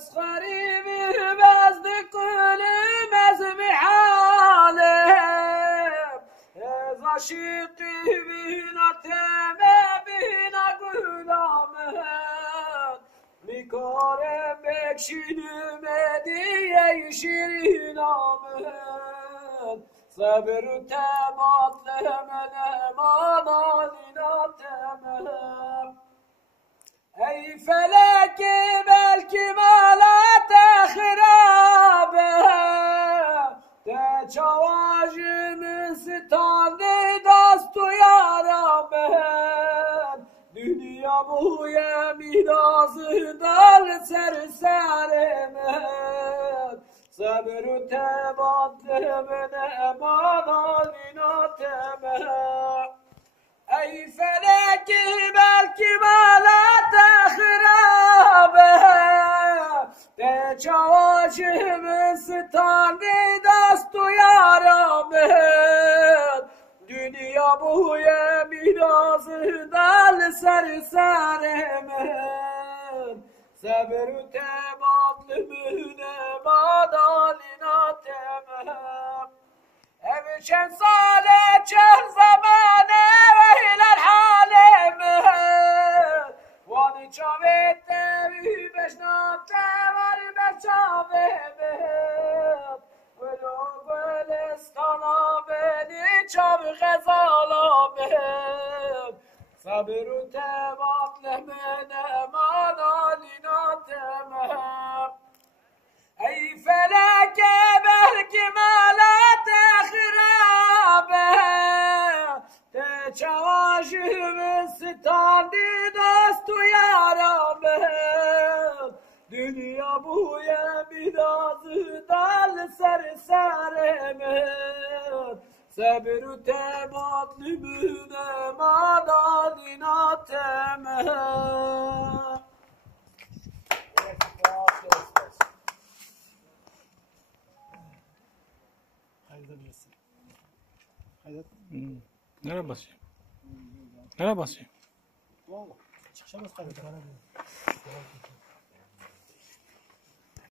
تسخري بصدق المز بحالم إذا شقي بينا تمه بينا قلامه میکارم بکشینم دیگه شیرین آمد صبر و تبات من امانانیناتم ای فلک بلکی مالت خرابه ده چواجم ستانه دست و یارامه dünya buya mirasından serseremen sabır-ı tebatlemene emanalina temel ey feleki belki malat ahirabe de çavaşımı stani dastu yaramen dünya buya mirasından serseremen sabır-ı tebatlemene emanalina temel Evçen sale çer zamane ve hilal halime Vani çavette beşnate var beçaveme Velo belestana beni çav gezalame Sabır-ı tebatlemene emanalina temel ey feleke belki malat khirabe te çavaşımı standi dostu yarabe dünya bu yeminazı dal serseremen sabır tebatlı müne madalina temel Nereye basayım? Nereye basayım? Çıkışa bas tabii.